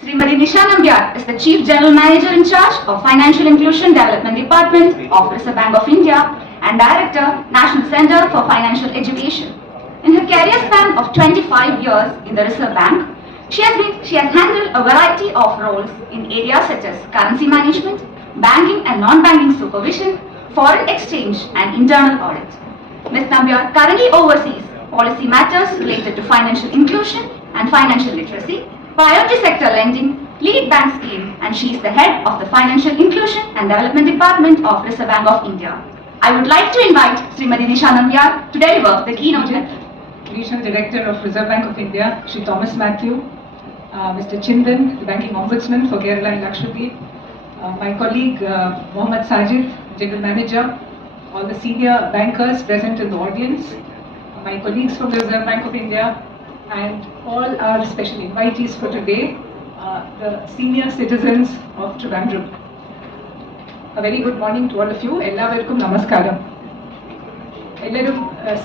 Srimati Nisha Nambiar is the Chief General Manager in charge of Financial Inclusion Development Department of Reserve Bank of India and Director, National Center for Financial Education. In her career span of 25 years in the Reserve Bank, she has handled a variety of roles in areas such as currency management, banking and non-banking supervision, foreign exchange and internal audit. Ms. Nambiar currently oversees policy matters related to financial inclusion and financial literacy, priority sector lending, lead bank scheme, and she is the head of the Financial Inclusion and Development Department of Reserve Bank of India. I would like to invite Srimati Nisha Nambiar to deliver the keynote address. Regional Director of Reserve Bank of India, Shri Thomas Matthew, Mr. Chindan, the Banking Ombudsman for Kerala and Lakshadweep, my colleague Mohammad Sajid, General Manager, all the senior bankers present in the audience, my colleagues from the Reserve Bank of India, and all our special invitees for today, the senior citizens of Trivandrum. A very good morning to all of you. Ellavarkum namaskaram. എല്ലാവരും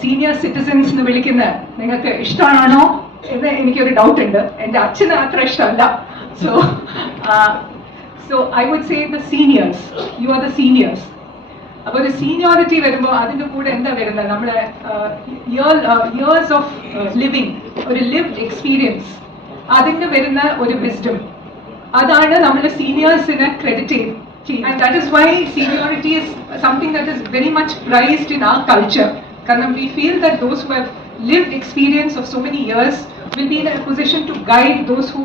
senior citizens എന്ന് വിളിക്കുന്ന നിങ്ങൾക്ക് ഇഷ്ടമാണോ എന്ന് എനിക്കൊരു doubt ഉണ്ട്. എൻ്റെ അച്ഛന് അത്ര ഇഷ്ടമല്ല. So I would say the seniors, you are the seniors. അപ്പോൾ ഒരു സീനിയോറിറ്റി വരുമ്പോൾ അതിൻ്റെ കൂടെ എന്താ വരുന്നത്, നമ്മുടെ ഇയേഴ്സ് ഓഫ് ലിവിങ്, ഒരു ലിവ്ഡ് എക്സ്പീരിയൻസ്, അതിന് വരുന്ന ഒരു വിസ്ഡം, അതാണ് നമ്മൾ സീനിയേഴ്സിനെ ക്രെഡിറ്റ് ചെയ്യും. And that is why seniority is something that is very much prized in our culture. Because we feel that those who have lived experience of so many years will be in a position to guide those who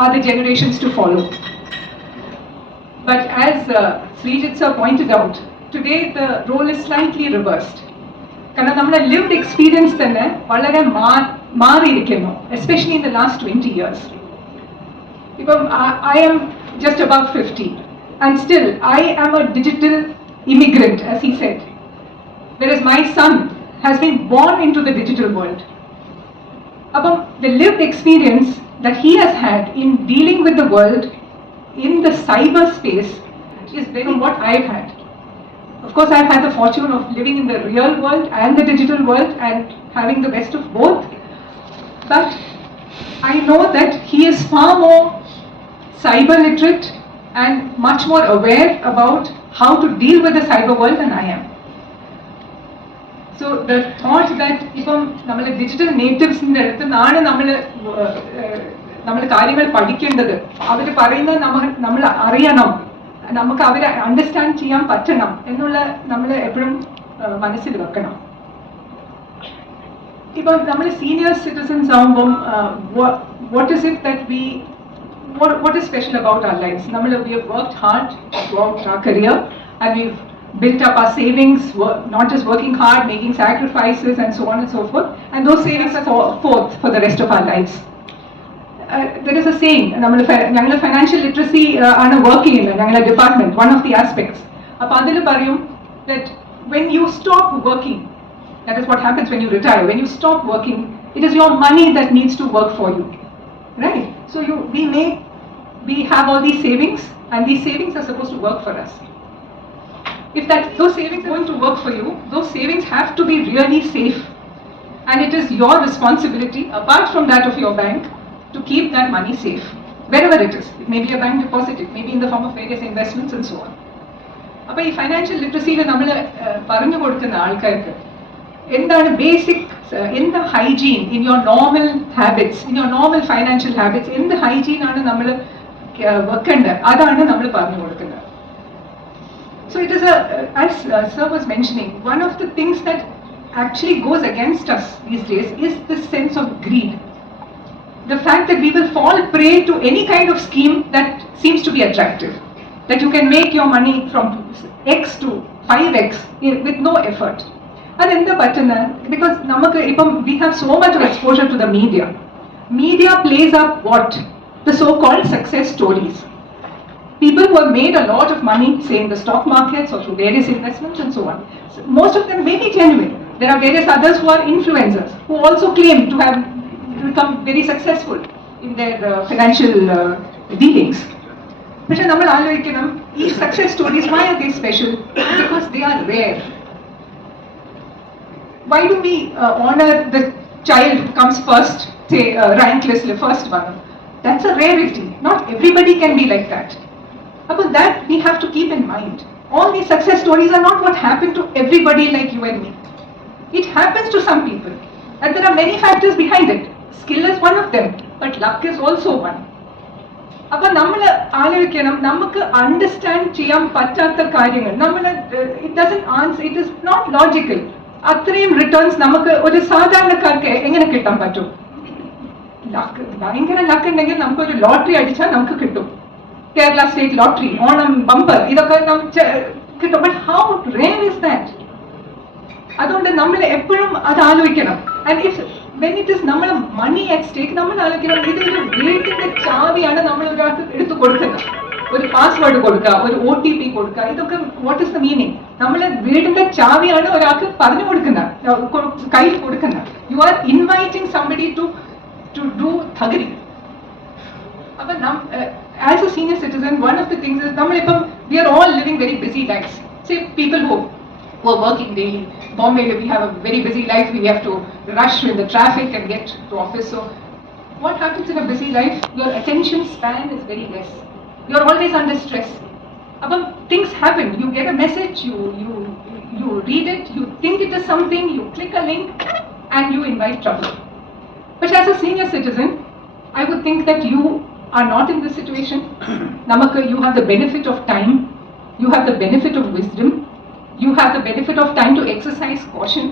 are the generations to follow. But as Srijit sir pointed out, today the role is slightly reversed. Because our lived experience തന്നെ വളരെ മാറിയിരിക്കുന്നു, especially in the last 20 years. Because I am just above 50. And still, I am a digital immigrant, as he said. Whereas my son has been born into the digital world. About the lived experience that he has had in dealing with the world in the cyberspace is very what I've had. Of course, I've had the fortune of living in the real world and the digital world and having the best of both. But I know that he is far more cyber literate and much more aware about how to deal with the cyber world than I am. So the thought that ഇപ്പം നമ്മൾ digital നേറ്റീവ്സിൻ്റെ അടുത്ത് നിന്നാണ് നമ്മൾ കാര്യങ്ങൾ പഠിക്കേണ്ടത്, അവർ പറയുന്നത് നമ്മൾ അറിയണം, നമുക്ക് അവരെ അണ്ടർസ്റ്റാൻഡ് ചെയ്യാൻ പറ്റണം എന്നുള്ള നമ്മൾ എപ്പോഴും മനസ്സിൽ വെക്കണം. ഇപ്പം നമ്മൾ സീനിയർ സിറ്റിസൻസ് ആകുമ്പം what is it that what is special about our lives? We have worked hard throughout our career and we've built up our savings, not just working hard, making sacrifices and so on and so forth. And those savings are forth for the rest of our lives. There is a saying, financial literacy ആണ് work ചെയ്യുന്നത് ഞങ്ങളുടെ department, one of the aspects. അപ്പോൾ അതിൽ പറയും that when you stop working, that is what happens when you retire. When you stop working, it is your money that needs to work for you. Right? So we have all these savings, and these savings are supposed to work for us. If those savings are going to work for you, those savings have to be really safe. And it is your responsibility, apart from that of your bank, to keep that money safe, wherever it is. It may be a bank deposit, it may be in the form of various investments and so on. അപ്പോൾ ഈ financial ലിറ്ററസിയിൽ നമ്മൾ പറഞ്ഞു കൊടുക്കുന്ന ആൾക്കാർക്ക് എന്താണ് basic, എന്ത് hygiene in your normal habits, in your normal financial habits, എന്ത് hygiene ആണ് നമ്മൾ വെക്കേണ്ടത്, അതാണ് നമ്മൾ പറഞ്ഞു കൊടുക്കുന്നത്. So it is as sir was mentioning, one of the things that actually goes against us these days is this sense of greed. The fact that we will fall prey to any kind of scheme that seems to be attractive, that you can make your money from X to 5X with no effort. അതെന്താ പറ്റുന്നത്? Because നമുക്ക് ഇപ്പം we have so much of exposure to the media. Media plays up what? The so-called success stories. People who have made a lot of money, say in the stock markets or through various investments and so on. So most of them may be genuine. There are various others who are influencers who also claim to have become very successful in their financial dealings. പക്ഷെ നമ്മൾ ആലോചിക്കണം, ഈ success stories, why are they special? Because they are rare. Why do we honor the child who comes first, say rank list, first one? That's a rarity. Not everybody can be like that. About that, we have to keep in mind. All these success stories are not what happened to everybody like you and me. It happens to some people. And there are many factors behind it. Skill is one of them, but luck is also one. അപ്പോൾ നമ്മൾ ആലോചിക്കണം നമുക്ക് understand ചെയ്യാൻ പറ്റാത്ത കാര്യങ്ങൾ നമ്മൾ it doesn't answer it is not logical അത്രയും returns നമുക്ക് ഒരു സാധാരണക്കാർക്ക് എങ്ങനെ കിട്ടാൻ പറ്റും ലക്ക് ഭയങ്കര ലക്ക് ഉണ്ടെങ്കിൽ നമുക്കൊരു ലോട്ടറി അടിച്ചാൽ നമുക്ക് കിട്ടും Kerala state lottery Onam bumper ഇതൊക്കെ കിട്ടും but how rare is that അതുകൊണ്ട് നമ്മൾ എപ്പോഴും അത് ആലോചിക്കണം and if when it is നമ്മൾ മണി അറ്റ് സ്റ്റേക്ക് നമ്മൾ ആലോചിക്കണം ഇതൊരു വീട്ടിന്റെ ചാവിയാണ് നമ്മൾ ഒരാൾക്ക് എടുത്തു കൊടുക്കുന്നത് ഒരു പാസ്വേഡ് കൊടുക്കുക ഒരു OTP കൊടുക്കുക ഇതൊക്കെ വാട്ട് ഇസ് ദ മീനിങ് നമ്മൾ വീടിന്റെ ചാവിയാണ് ഒരാൾക്ക് പറഞ്ഞു കൊടുക്കുന്നത് കയ്യിൽ കൊടുക്കുന്നത് you are inviting somebody to do thuggery അപ്പൊ as a senior citizen one of the things is നമ്മളിപ്പം we are all living very busy lifes say people who are working daily. Bombay, we have a very busy life. We have to rush in the traffic and get to office. So, what happens in a busy life? Your attention span is very less. You are always under stress. Abang, things happen. You get a message. You read it. You think it is something. You click a link, and you invite trouble. But as a senior citizen, I would think that you are not in this situation. Namaka, you have the benefit of time. You have the benefit of wisdom. You have the benefit of time to exercise caution,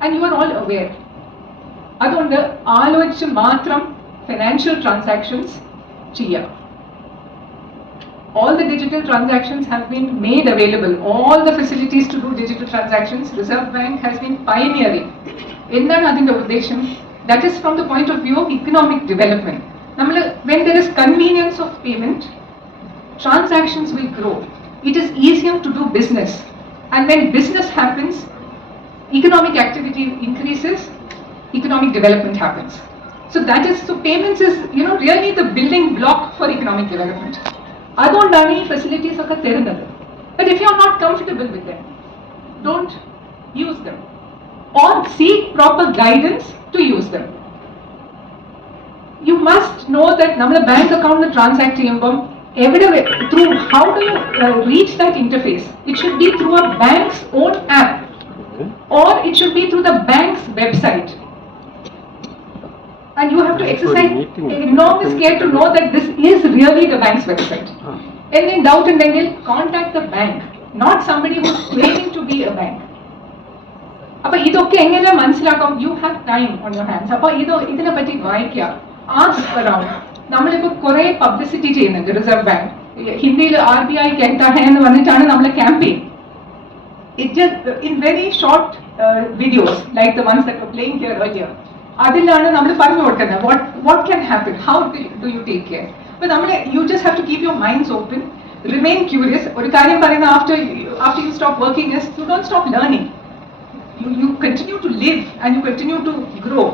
and you are all aware. അതുകൊണ്ട് ആലോചിച്ച് മാത്രം financial transactions ചെയ്യുക. All the digital transactions have been made available. All the facilities to do digital transactions, Reserve Bank has been pioneering. എന്താണ് അതിന്റെ ഉദ്ദേശം? That is from the point of view of economic development. നമ്മൾ when there is convenience of payment, transactions will grow. It is easier to do business. And when business happens, economic activity increases, economic development happens. So that is, so payments is, really the building block for economic development. Adondani facilities are therunadu. But if you are not comfortable with them, don't use them. Or seek proper guidance to use them. You must know that namala bank account transact cheyyumbom through how do you reach that interface? It should be through a bank's own app, or it should be through the bank's website. And you have to exercise enormous care to know that this is really the bank's website. Any doubt in then contact the bank, not somebody who is claiming to be a bank. Appa idokke engane manasilakkam, you have time on your hands. Appa idine patti vaayikka, ask around. നമ്മളിപ്പോൾ കുറെ publicity ചെയ്യുന്നുണ്ട് reserve bank ഹിന്ദിയിൽ RBI कहता है എന്ന് പറഞ്ഞിട്ടാണ് നമ്മളെ campaign it just in very short videos like the ones that were playing here earlier അതിലാണ് നമ്മൾ പറഞ്ഞു കൊടുക്കുന്നത് what can happen, how do you take care. അപ്പോൾ നമ്മൾ you just have to keep your minds open, remain curious. ഒരു കാര്യം പറയുന്ന after you stop working is you don't stop learning. You continue to live and you continue to grow.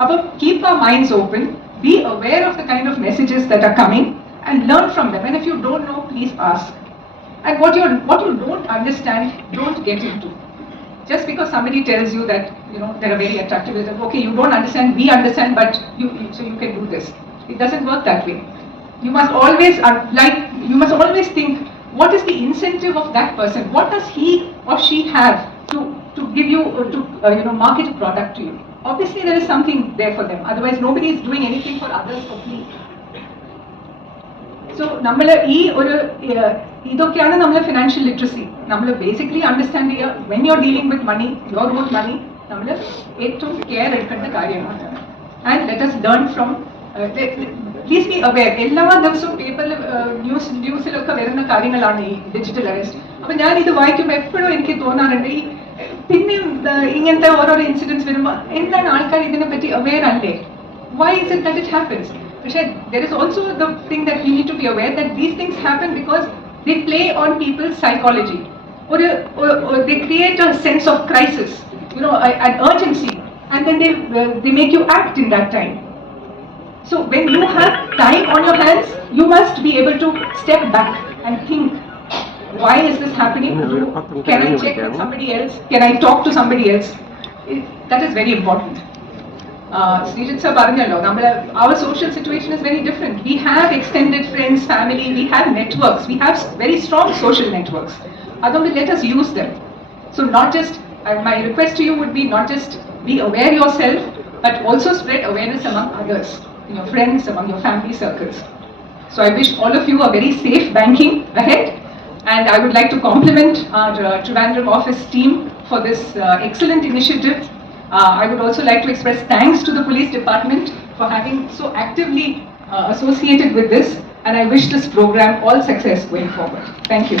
അപ്പോൾ keep our minds open. Be aware of the kind of messages that are coming and learn from them. And if you don't know, please ask. And what you don't understand, don't get into. Just because somebody tells you that they're very attractive, okay, you don't understand, we understand, but so you can do this. It doesn't work that way. You must always think, what is the incentive of that person? What does he or she have to give you to market a product to you? Obviously there is something there for them, otherwise nobody is doing anything for others for free. So നമ്മൾ ഈ ഒരു ഇതൊക്കെയാണ് നമ്മൾ financial literacy നമ്മൾ basically understand ചെയ്യുക when you are dealing with money your own money നമ്മൾ ഏറ്റവും care എടുക്കേണ്ട കാര്യമാണ് and let us learn from please be aware എല്ലാ ദിവസവും പേപ്പറിൽ ന്യൂസിലൊക്കെ വരുന്ന കാര്യങ്ങളാണ് ഈ ഡിജിറ്റൽ അറസ്റ്റ് അപ്പൊ ഞാൻ ഇത് വായിക്കുമ്പോൾ എപ്പോഴും എനിക്ക് തോന്നാറുണ്ട് ഈ പിന്നെയും ഇങ്ങനത്തെ ഓരോരോ ഇൻസിഡൻസ് വരുമ്പോൾ എന്താണ് ആൾക്കാർ ഇതിനെ പറ്റി അവെയർ അല്ലേ why is it that it happens പക്ഷേ there is also the thing that we need to be aware that these things happen because they play on people's psychology or they create a sense of crisis an urgency and then they make you act in that time. So when you have time on your hands you must be able to step back and think, why is this happening? Can I check with somebody else? Can I talk to somebody else? That is very important. Srijit sir പറഞ്ഞല്ലോ, our social situation is very different. We have extended friends, family, we have networks, we have very strong social networks. Adonde let us use them. So not just, my request to you would be not just be aware yourself, but also spread awareness among others, in your friends, among your family circles. So I wish all of you a very safe banking ahead, and I would like to compliment our Trivandrum office team for this excellent initiative. I would also like to express thanks to the police department for having so actively associated with this, and I wish this program all success going forward. Thank you.